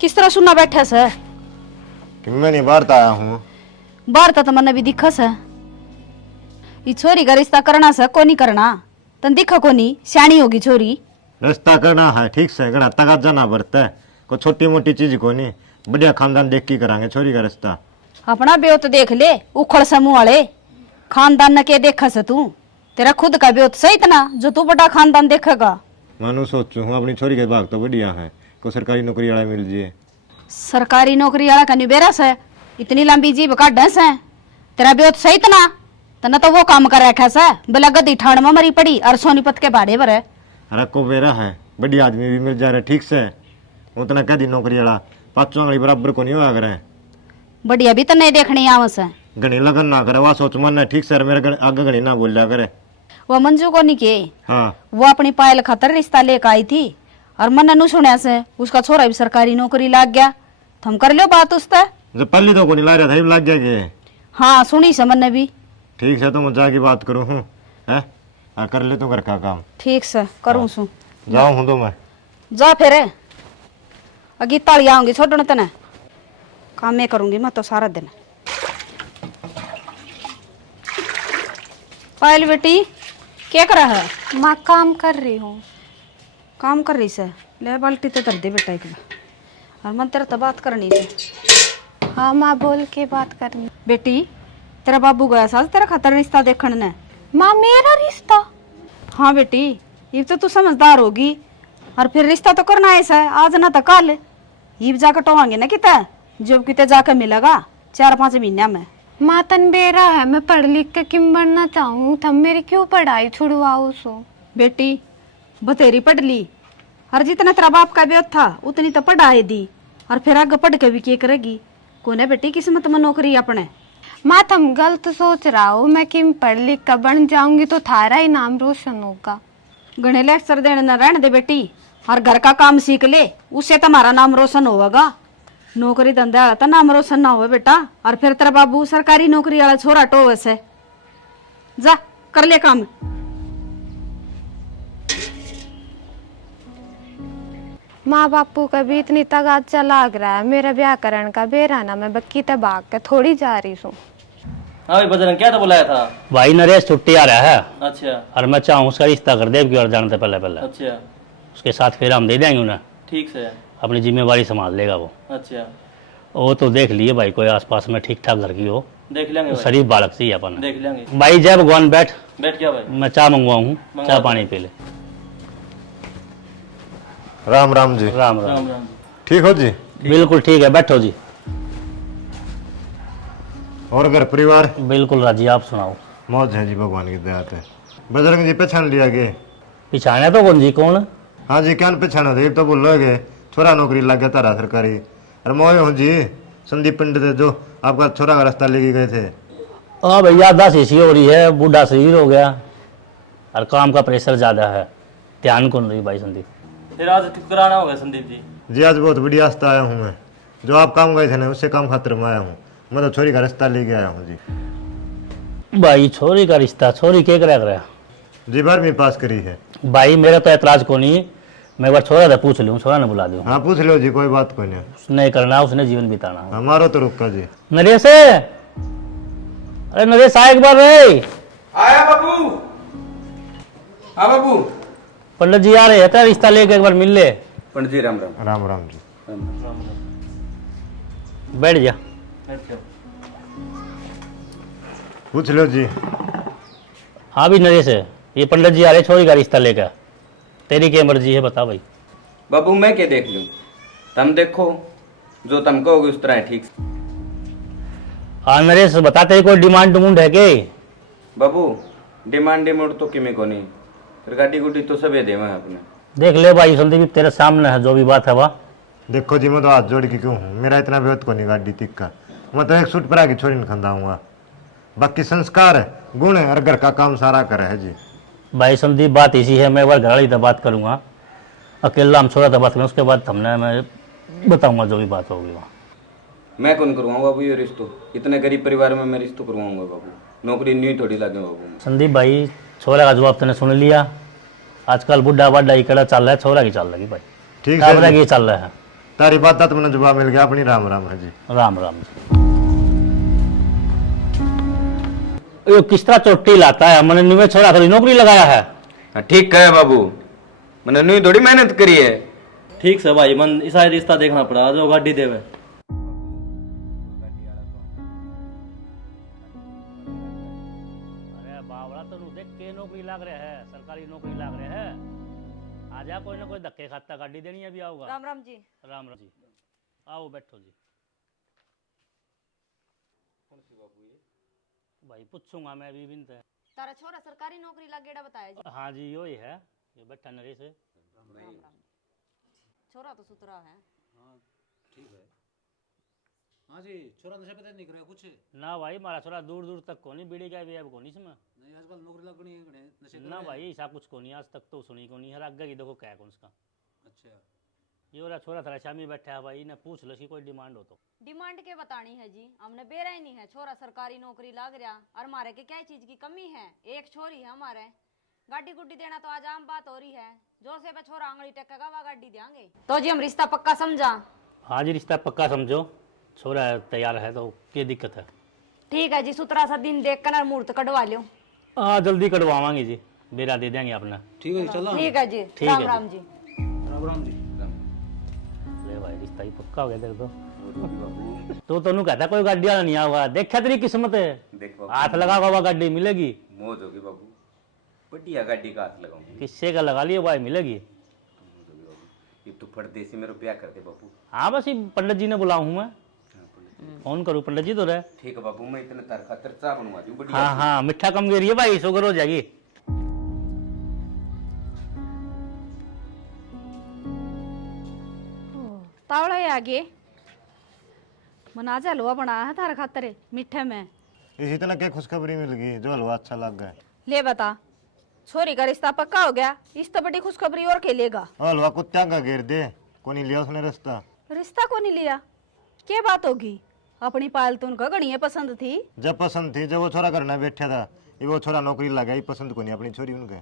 किस तरह सुनना बैठा से कि मैं नहीं बाहर आया हूँ। बाहर तो मन भी दिखा से ये छोरी का रिश्ता करना से को नहीं करना तन दिखा को नहीं सियाणी होगी छोरी। रिश्ता करना है ठीक से गड़ा तगात जाना पड़ता है, कोई छोटी मोटी चीज को नहीं, बढ़िया खानदान देख के करांगे छोरी का रिश्ता। अपना ब्योत देख ले उखड़ समूह वाले खानदान न के देखा से तू तेरा खुद का ब्योत सही इतना जो तू बड़ा खानदान देखेगा। मानो सोचू हूँ अपनी छोरी के भाग तो बढ़िया है, को सरकारी नौकरी वाला मिल जाए। सरकारी नौकरी वाला का निबेरा से इतनी लंबी जीभ का ढस है तेरा ब्योत सही इतना तना तो वो काम कर रखा से भला गद्दी ठाण में मरी पड़ी और सोनीपत के भाड़े पर है। अरे को बेरा है बढ़िया आदमी भी मिल जा रहा ठीक से, उतना कह दी नौकरी वाला पाँचों आंगली बराबर को नहीं हुआ करे। बढ़िया भी तो नहीं देखनी आवस है घनी लगन ना करे वह सोच मन है ठीक से मेरे आगे घनी ना बोल करे। वो मंजू को नहीं के हाँ वो अपनी पायल खातर रिश्ता लेकर आई थी और मन नु सुनया से उसका छोरा भी सरकारी नौकरी लाग गया तो हम कर लो बात उससे। जब पहले तो को नहीं ला रहा था लग गया कि हाँ सुनी से मन भी। ठीक है तो मैं जाके बात करूँ हूँ है कर ले तो घर का काम। ठीक से करूँ सु जाऊँ हूँ तो मैं जा फिर अगी ताली आऊंगी छोड़ने तने काम मैं करूंगी मैं तो सारा दिन। पायल बेटी क्या कर रहा है? माँ काम कर रही हूँ। काम कर रही से ले बाल्टी तो कर दे बेटा एक और मन तेरा तो बात करनी से। हाँ माँ बोल के बात करनी। बेटी तेरा बाबू गया साल तेरा खातर रिश्ता देखने ने। माँ मेरा रिश्ता? हाँ बेटी ये तो तू समझदार होगी और फिर रिश्ता तो करना है ऐसा आज ना तो कल ये जाकर टोवांगे ना कितना जब कितने जाकर मिलेगा 4-5 महीने में। माँ तन बेरा है मैं पढ़ लिख के किम बनना चाहूँ थम मेरी क्यों पढ़ाई छुड़वाओ सो। बेटी बतेरी पढ़ ली और जितना तेरा बाप का ब्योत था उतनी तो पढ़ाई दी और फिर आगे पढ़ के भी क्या करेगी कोने बेटी किस्मत में नौकरी अपने। माँ तुम गलत सोच रहा हो मैं किम पढ़ लिख कर बन जाऊंगी तो थारा ही नाम रोशन होगा। गणे लेक्चर देने न रहने दे बेटी और घर का काम सीख ले उससे तुम्हारा नाम रोशन होगा। नौकरी धंधा वाला तो नाम रोशन ना हो बेटा और फिर तेरा बाबू सरकारी नौकरी वाला छोरा टो से जा कर ले काम। माँ बापू का भी इतनी तगाचा लाग रहा है मेरा ब्याह करण का बेरा ना मैं बक्की तक भाग के थोड़ी जा रही हूँ। हाँ भाई बजरंग क्या तो बुलाया था? भाई नरेश छुट्टी आ रहा है। अच्छा और मैं चाहूँ उसका रिश्ता कर दे और जानते पहले पहले। अच्छा उसके साथ फिर हम दे देंगे उन्हें। ठीक से। अपनी जिम्मेवारी संभाल लेगा वो। अच्छा वो तो देख लिए भाई कोई आसपास में ठीक ठाक घर की हो, देख लेंगे भाई। शरीफ बालक चाहिए अपन। देख लेंगे भाई जय भगवान बैठ बैठ गया भाई। मैं चाय मंगवाऊँ चाय पानी पी ले। राम राम जी। राम राम। राम राम। ठीक हो जी? बिल्कुल ठीक है बैठो जी। और घर परिवार? बिल्कुल राजी आप सुनाओ। मौज है जी भगवान की दया से। बजरंग जी पहचान लिया गे? पिछाने तो कौन जी कौन? हाँ जी क्या पहचाना थे तो बोलोगे छोरा नौकरी लग गया तारा सरकारी। अरे मोए हूँ जी संदीप पंडित है जो आपका छोरा का रास्ता लेके गए थे। हाँ भैया दास ऐसी हो रही है बूढ़ा शरीर हो गया और काम का प्रेशर ज़्यादा है ध्यान कौन रही भाई संदीप। फिर आज ठीक कराना होगा संदीप जी। जी आज बहुत बढ़िया रास्ता आया हूँ मैं, जो आप काम गए थे ना उससे काम खातिर मैं आया हूँ। मैं तो छोरी का रास्ता लेके आया हूँ जी। भाई छोरी का रिश्ता छोरी क्या करेगा? जी 12वीं पास करी है। भाई मेरा तो ऐतराज को नहीं, मैं एक बार छोरा था पूछ लूँ छोरा ने बुला दूँ। हाँ पूछ लो जी कोई बात कोई नहीं। उसने करना उसने जीवन बिताना। हमारो तो रुका जी। नरेश अरे नरेश आ एक बार रे। आया बाबू। हाँ बाबू। पंडित जी आ रहे हैं रिश्ता लेके एक बार मिल ले। पंडित जी राम राम। राम राम जी। बैठ जा। बैठ जाओ। पूछ लो जी। हाँ भी नरेश ये पंडित जी आ रहे छोरी का रिश्ता लेकर, तेरी क्या मर्जी है बता भाई। बाबू मैं क्या देख लूँ, तुम देखो जो तुम कहोगे उस तरह है ठीक से। हाँ नरेश बता तेरी कोई डिमांड डुमूंड है के? बाबू डिमांड तो किमी को नहीं, फिर गाड़ी गुड्डी तो सबे दे मैं अपने। देख ले भाई संदीप तेरे सामने है जो भी बात है वह। देखो जी मैं तो हाथ जोड़ के क्यों हूँ, मेरा इतना व्यर्थ को नहीं गाड़ी टिक का। मैं तो एक सूट पर आके छोरी नहीं खंदाऊंगा, बाकी संस्कार है गुण है और घर का काम सारा करे है जी। भाई संदीप बात इसी है, मैं एक बार घर वाली तो बात करूँगा, अकेला हम छोड़ा तो बात करें उसके बाद हमने मैं बताऊँगा जो भी बात होगी वहाँ। मैं कौन करवाऊँ बाबू ये रिश्तों, इतने गरीब परिवार में मैं रिश्तों करवाऊंगा बाबू, नौकरी नहीं थोड़ी लगे बाबू। संदीप भाई छोरा का जवाब तूने सुन लिया, आजकल बुढ़ा बाढ़ा ही कड़ा चल रहा है, छोरा की चल रही भाई ठीक है है ये चल रहा है। तारी बात तो मैंने जवाब मिल गया अपनी। राम राम है जी। राम राम जी। ये किस तरह चोटी लाता है, मैंने न्यू छोड़ा थोड़ी नौकरी लगाया है। हाँ, ठीक है बाबू, मैंने न्यू थोड़ी मेहनत करी है। ठीक से भाई मन ऐसा रिश्ता देखना पड़ा जो गाड़ी देवे। अरे बावड़ा तो देख के नौकरी लाग रहे है, सरकारी नौकरी लाग रहे है। आजा कोई ना कोई धक्के खाता गाड़ी देनी है भी आऊगा। राम राम जी। राम राम जी। आओ बैठो जी। भाई पूछूंगा मैं अभी बिनते। तारा छोरा सरकारी नौकरी लागेड़ा बताया जी। हाँ जी यो ही है, ये बैठा नरे से। राम राम। छोरा तो सुतरा है। ठीक है। हाँ जी, छोरा नशे पे तो नहीं करे कुछ? ना भाई हमारा छोरा दूर दूर तक कोनी बीड़ी का भी अब कोनी इसमें। नहीं, आजकल नौकरी लगनी है नशे ना भाई ऐसा कुछ कोनी, आज तक तो सुनी कोनी है। आगे की देखो क्या है कौन सा। अच्छा, ये वाला छोरा थोड़ा शामी बैठा है भाई, ने पूछ लो कोई डिमांड हो तो। डिमांड के बतानी है जी, हमने बेरा ही नहीं है। छोरा सरकारी नौकरी लाग रहा और हमारे के क्या चीज की कमी है। एक छोरी है हमारे, गाड़ी गुड्डी देना तो आज आम बात हो रही है। जो से पे छोरा आंगली टेकेगा वह गाड़ी देंगे। तो जी हम रिश्ता पक्का समझा। हाँ जी रिश्ता पक्का समझो, छोरा तैयार है तो क्या दिक्कत है। ठीक है जी, सुतरा सा दिन देख कर मुहूर्त कटवा लो। हाँ जल्दी कटवावांगे जी, बेरा दे देंगे अपना। ठीक है, चलो। ठीक है जी। ठीक राम है राम जी। राम राम जी। ले भाई रिश्ता ही पक्का हो गया तेरे तो तनु कहता कोई गाड़ी वाला नहीं आऊगा। देखा तेरी किस्मत है, देख बाबू, हाथ लगा हुआ गाड़ी मिलेगी। मौज होगी बाबू, बढ़िया गाड़ी का हाथ लगाऊंगी। किससे का लगा लियो भाई मिलेगी। ये तो परदेसी मेरे प्यार करते बाबू। हाँ बस ये पंडित जी ने बुलाऊं हूँ मैं, फोन करूँ पंडित जी तो रहे। ठीक है बाबू, मैं इतने तार खातर चाह बनवा दूं बढ़िया। हाँ हाँ मिठा कम गिरी है भाई, शुगर हो जाएगी। तावड़ा है आगे मनाजा हलवा बना है थारा खातर मीठे में। इसी तरह क्या खुशखबरी मिल गई जो हलवा अच्छा लग गया। ले बता, छोरी का रिश्ता पक्का हो गया, इस तो बड़ी खुशखबरी और खेलेगा। हलवा कुत्ता का घेर दे, कोनी लिया उसने रास्ता। रिश्ता को नहीं लिया, क्या बात होगी? अपनी पालतू उनका गणिये पसंद थी। जब पसंद थी, जब वो छोरा करना बैठा था, ये वो छोरा नौकरी लगा ही पसंद को नहीं अपनी छोरी उनके।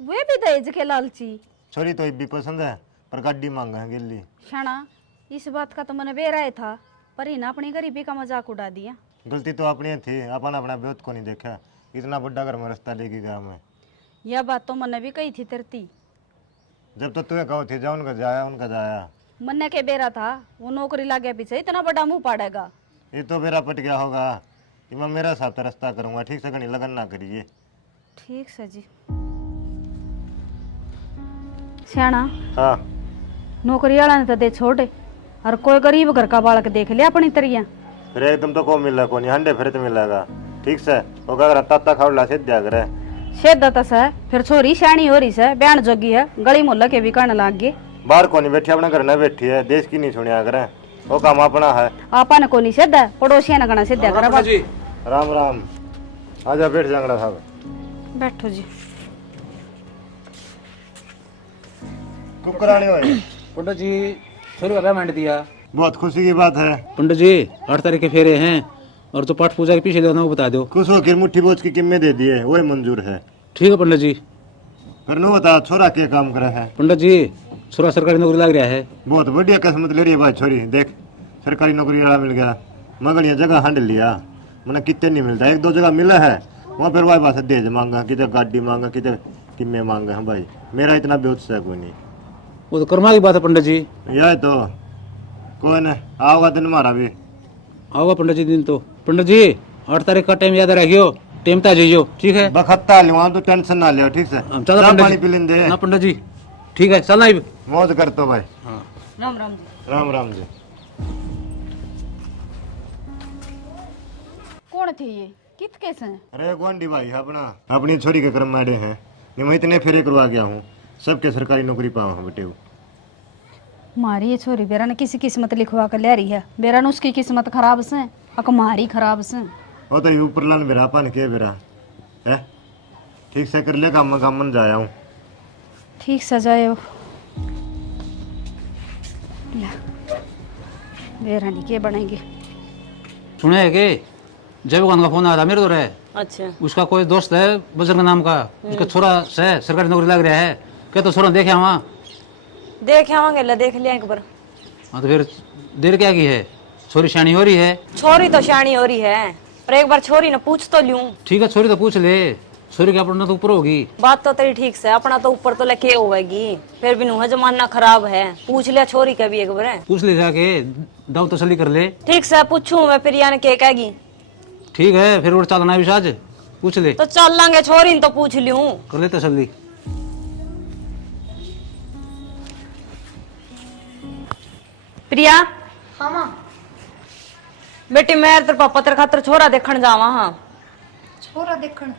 वे भी दहेज के लालची। छोरी तो भी पसंद है पर गाड़ी मांगा है गिल्ली। क्षणा इस बात का तो मैंने बेराय था, पर इन्हें अपनी गरीबी का मजाक उड़ा दिया। गलती तो अपनी थी, अपन अपना बेहद को नहीं देखा। इतना बड़ा घर में रास्ता लेके गया मैं। यह बात तो मैंने भी कही थी तेरती। जब तो तुम्हें कहो थी जा उनका जाया उनका जाया। मन्ने के बेरा था वो नौकरी लग गया पीछे इतना बड़ा मुंह पाड़ेगा। ये तो मेरा पट गया होगा कि मैं मेरा हिसाब से रास्ता करूंगा। ठीक से कहीं लगन ना करिए। ठीक से जी। सियाना हाँ नौकरी वाला ने तो दे छोड़े और कोई गरीब घर का बालक देख लिया अपनी तरिया। फिर एकदम तो को मिला को नहीं, हंडे फिर तो मिलेगा। ठीक से वो अगर ताता खावला से त्याग रहे शेद है। फिर छोरी सियाणी हो रही से बयान जोगी है, गली मोहल्ला के भी करने लग गए। बाहर को नहीं बैठी, अपना घर ना बैठी है, देश की नहीं सुनिया करे। वो काम अपना है, आपा ने को नहीं सीधा, पड़ोसिया ने गणा सीधा करा। जी राम राम। आजा बैठ जांगड़ा साहब। बैठो जी। कुकरानी हो पंडित जी, छोरी का मांड दिया। बहुत खुशी की बात है। पंडित जी 8 तारीख के फेरे हैं और तो पाठ पूजा के पीछे देना वो बता दो। खुश हो के मुट्ठी बोझ की किम्मे दे दिए, वही मंजूर है। ठीक है पंडित जी। फिर नो बता छोरा क्या काम करे है। पंडित जी छोरा सरकारी नौकरी लग रहा है। बहुत बढ़िया किस्मत ले रही है भाई छोरी। देख सरकारी नौकरी वाला मिल गया, मगर ये जगह हंड लिया। मैंने कितने नहीं मिलता, 1-2 जगह मिला है वहाँ फिर भाई बात दहेज मांगा, किधर गाड़ी मांगा, किधर किम्मे मांगा। हाँ भाई मेरा इतना बेहोश है कोई नहीं। वो तो कर्मा की बात है पंडित जी। यह तो कोई न आओगा दिन हमारा भी। आओगा पंडित जी दिन तो। पंडित जी 8 तारीख का टाइम याद रखियो, टाइम ता जाइयो। ठीक है बखत्ता लियो तो टेंशन ना लियो। ठीक से चलो चाह पंडित पानी जी। पी लेंगे। हाँ पंडित जी ठीक है, चलना ही। मौज करतो भाई। राम राम जी। राम राम जी। कौन थे ये, कित कैसे हैं? अरे गोंडी भाई अपना अपनी छोरी के कर्म माड़े हैं। मैं इतने फेरे करवा गया हूँ, सबके सरकारी नौकरी पावा हूँ बेटे। मारी ये छोरी बेरा ने किसी किस्मत लिखवा कर ले रही है। बेरा ने उसकी किस्मत खराब से अकमारी खराब से। वो तो ऊपर लान बेरा पान के बेरा है। ठीक से कर ले काम मन जाया हूँ। ठीक सजायो बेरा नहीं के बनेंगे। सुने है कि जयकांत का फोन आया था मेरे तो रहे। अच्छा उसका कोई दोस्त है बजरंग नाम का, उसका छोरा से सरकारी नौकरी लग रहा है। क्या तो छोरा देखे वहाँ देख आवांगे, ले देख लिया एक बार। हाँ तो फिर देर क्या की है, छोरी शानी हो रही है। छोरी तो शानी हो रही है, पर एक बार छोरी ने पूछ तो लूं। ठीक है छोरी तो पूछ ले, छोरी की अपना तो ऊपर होगी। बात तो तेरी ठीक से, अपना तो ऊपर तो लेके होगी, फिर भी नुहा जमाना खराब है, पूछ लिया छोरी का भी एक बार। पूछ ले जाके, दाव तसली कर ले। ठीक से पूछूं मैं, प्रिया ने क्या कहेगी। ठीक है फिर और चलना भी आज, पूछ ले। तो चल लांगे, छोरी ने तो पूछ लूं। कर ले तसली। प्रिया। हाँ मां। बेटी मैं तेरे पापा तेरे खातर छोरा देखने जावा। हाँ छोरा देखण,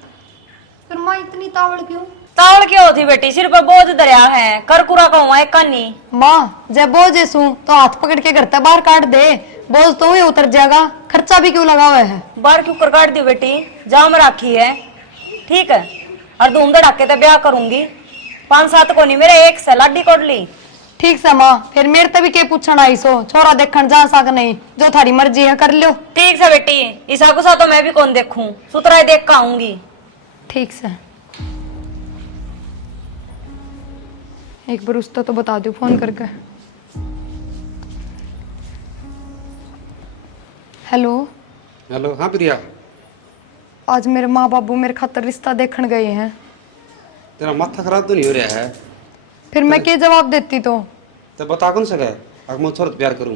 फिर माँ इतनी तावड़ क्यों? तावड़ क्यों थी बेटी, सिर पर बोझ दरिया है, कर कुरा का हुआ एक कानी। माँ जब बोझ सू तो हाथ पकड़ के घर से बाहर काट दे, बोझ तो ही उतर जाएगा, खर्चा भी क्यों लगा हुआ है? बाहर क्यों कर काट दी बेटी, जाम राखी है। ठीक है, और धूम धड़ाके तो ब्याह करूंगी, 5-7 को नहीं मेरे एक से लाडी कोडली। ठीक से माँ, फिर मेरे तभी के पूछना आई सो, छोरा देखण जा सक नहीं, जो थारी मर्जी है कर लो। ठीक से बेटी, ईसा गुस्सा तो मैं भी कौन देखूं, सुतराई देख कर आऊंगी। ठीक से, एक बार उसको तो बता दो फोन करके। हेलो। हेलो, हाँ प्रिया। आज मेरे माँ बाबू मेरे खातर रिश्ता देखण गए हैं। तेरा माथा खराब तो नहीं हो रहा है? फिर मैं क्या जवाब देती तो बता कौन सके, अगर मैं छोरा प्यार करूँ।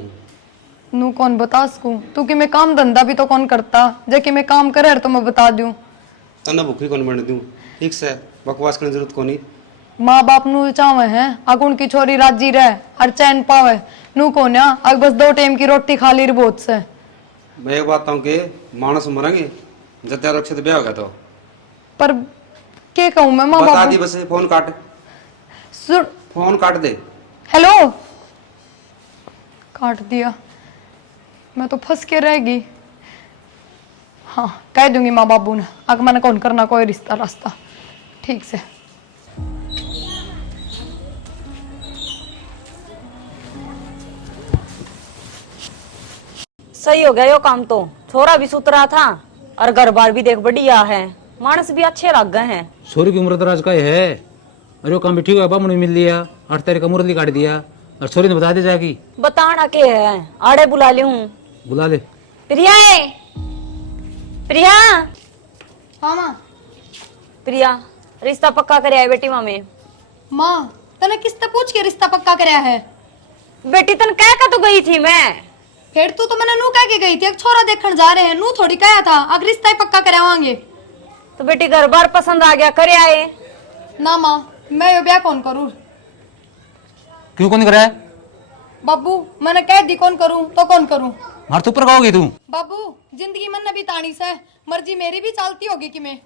नू कौन बता सकूं, तू कि मैं काम धंधा भी तो कौन करता, जे कि मैं काम करे तो मैं बता दूं। तना भूखी कौन बन दूं। ठीक से बकवास करने जरूरत को नहीं। माँ बाप नू चावे हैं अग उनकी छोरी राजी रहे और चैन पावे, नू को ना अग बस 2 टाइम की रोटी खा ली बहुत से। मैं एक बात कहूँ कि मानस मरेंगे जब तेरा रक्षित ब्याह होगा तो। पर क्या कहूँ मैं माँ बता बाप दी बस, फोन काट, सुन। फोन काट दे। हेलो, काट दिया, मैं तो फंस के रहेगी। हाँ कह दूंगी माँ बाबू ने, अग मैंने कौन करना कोई रिश्ता रास्ता। ठीक से। सही हो गया यो काम तो, छोरा भी सुत रहा था और घर बार भी देख बढ़िया है, मानस भी अच्छे लग गए हैं। छोरी की उम्र दराज का है, अरे वो काम भी ठीक है, बामण मिल लिया, 8 तारीख का मुरली काट दिया, और छोरी ने बता दे जाएगी। बताना के है, आड़े बुला लूं। बुला ले। प्रिया है, प्रिया। हाँ माँ। प्रिया, रिश्ता पक्का करे है बेटी मामे। माँ तने किससे पूछ के रिश्ता पक्का कराया है? बेटी तन कह का तो गई थी मैं। फिर तू तो मैंने नू कह के गई थी, एक छोरा देखने जा रहे हैं, नू थोड़ी कहा था अगर रिश्ता ही पक्का करावांगे। तो बेटी घर बार पसंद आ गया, करे आए ना माँ, मैं ये ब्याह कौन करूँ? क्यों कौन कराया? बाबू मैंने कह दी कौन करूँ तो कौन करूँ। मार तो ऊपर कहोगी तू। बाबू जिंदगी मन भी तानी से, मर्जी मेरी भी चलती होगी कि मैं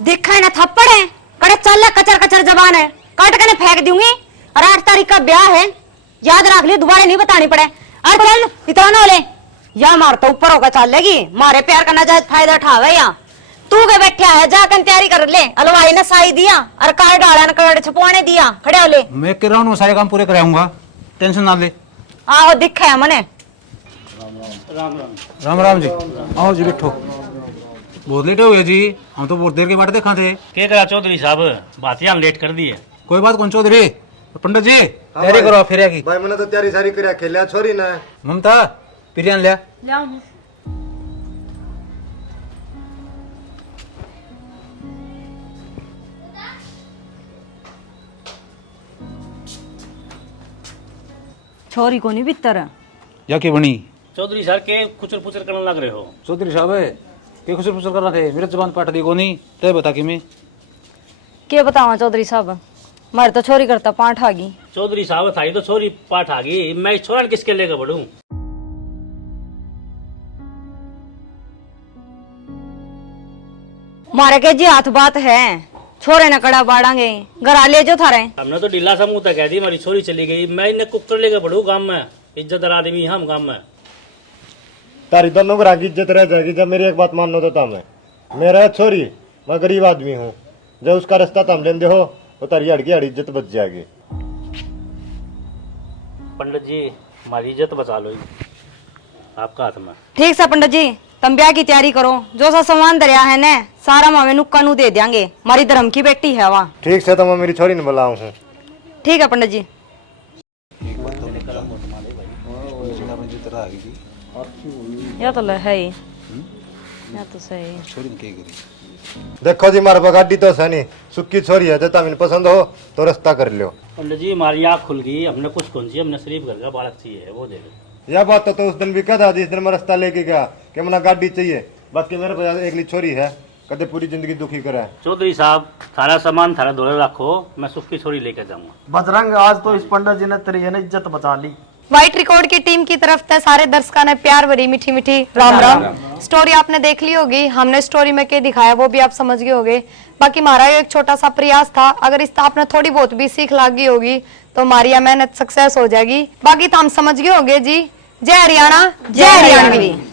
देखा है ना थप्पड़ है, कड़े चल कचर कचर जबान है, काट के फेंक दूंगी। और 8 तारीख का ब्याह है, याद रख लियो, दोबारा नहीं बतानी पड़े। अरे चल इतना ना ले, या मार तो ऊपर होकर चलेगी, मारे प्यार का नाजायज फायदा उठावे या तू के बैठा है, जाकर तैयारी कर ले। अलवाई ने साई दिया और कार डाला कर छुपाने दिया, खड़े हो ले। मैं कह रहा हूँ सारे काम पूरे कराऊंगा, टेंशन ना ले। आहो दिखा है मने। राम राम जी, आओ जी बैठो। बहुत लेट हो गया जी, हम तो बहुत देर के बाद देखा थे। क्या करा चौधरी साहब, बातें हम लेट कर दी है। कोई बात कौन चौधरी, पंडित जी तैयारी करो फिर की। भाई मैंने तो तैयारी सारी कर खेलिया, छोरी ना ममता पिरियान लिया। छोरी को नहीं भीतर या के बनी। चौधरी साहब के कुचर पुचर करने लग रहे हो। चौधरी साहब के खुसर फुसर करना थे, मेरे जबान पाट दी को नहीं, तय बता कि मैं क्या बतावा चौधरी साहब, मारे तो छोरी करता पाठ आ गई। चौधरी साहब थाई तो छोरी पाठ आ गई, मैं इस छोरा किसके लेकर बढ़ूं? मारे के जी हाथ बात है, छोरे ने कड़ा बाड़ांगे, घर आ ले जो थारे। हमने तो ढीला सा मुंह तक कह दी हमारी छोरी चली गई, मैं इन्हें कुकर लेकर बढ़ू गांव में, इज्जतदार आदमी हम गांव में। तारी दोनों को की इज्जत रह जाएगी जब मेरी एक बात मान लो तो तम है। मेरा है छोरी, मैं गरीब आदमी हूँ, जब उसका रास्ता तम लेंदे हो तो तारी हड़की हड़ी इज्जत बच जाएगी। पंडित जी हमारी इज्जत बचा लो, आपका हाथ में। ठीक है पंडित जी, तुम ब्याह की तैयारी करो, जो सा सामान दरिया है ने सारा मावे नुक्का नु दे देंगे, हमारी धर्म की बेटी है वहाँ। ठीक से तो मैं मेरी छोरी ने बुलाऊं हूँ। ठीक है पंडित जी। तरह आ गई या तो है ही या तो सही छोरी ने क्या करी देखो जी मारे गाड़ी तो है नहीं, सुक्की छोरी है, जब पसंद हो तो रास्ता कर लो। पंडित जी हमारी आँख खुल गई, हमने कुछ कौन सी, हमने शरीफ घर का बालक चाहिए, वो दे दो। यह बात तो उस दिन भी कहा था जिस दिन मैं रास्ता लेके गया कि मना गाड़ी चाहिए, बाकी मेरे पास एकली छोरी है, कदे पूरी जिंदगी दुखी करे। चौधरी साहब थारा सामान थारा धोले रखो, मैं सुखी छोरी लेके जाऊंगा। बजरंग आज तो इस पंडित जी ने तेरी है ना इज्जत बचा ली। व्हाइट रिकॉर्ड की टीम की तरफ से सारे दर्शकों ने प्यार भरी मीठी मीठी राम राम। स्टोरी आपने देख ली होगी, हमने स्टोरी में क्या दिखाया वो भी आप समझ गए होगे। बाकी हमारा एक छोटा सा प्रयास था, अगर इस आपने थोड़ी बहुत भी सीख लागी होगी तो हमारी यह मेहनत सक्सेस हो जाएगी। बाकी तो हम समझ गए होगे जी। जय हरियाणा, जय हरियाणवी।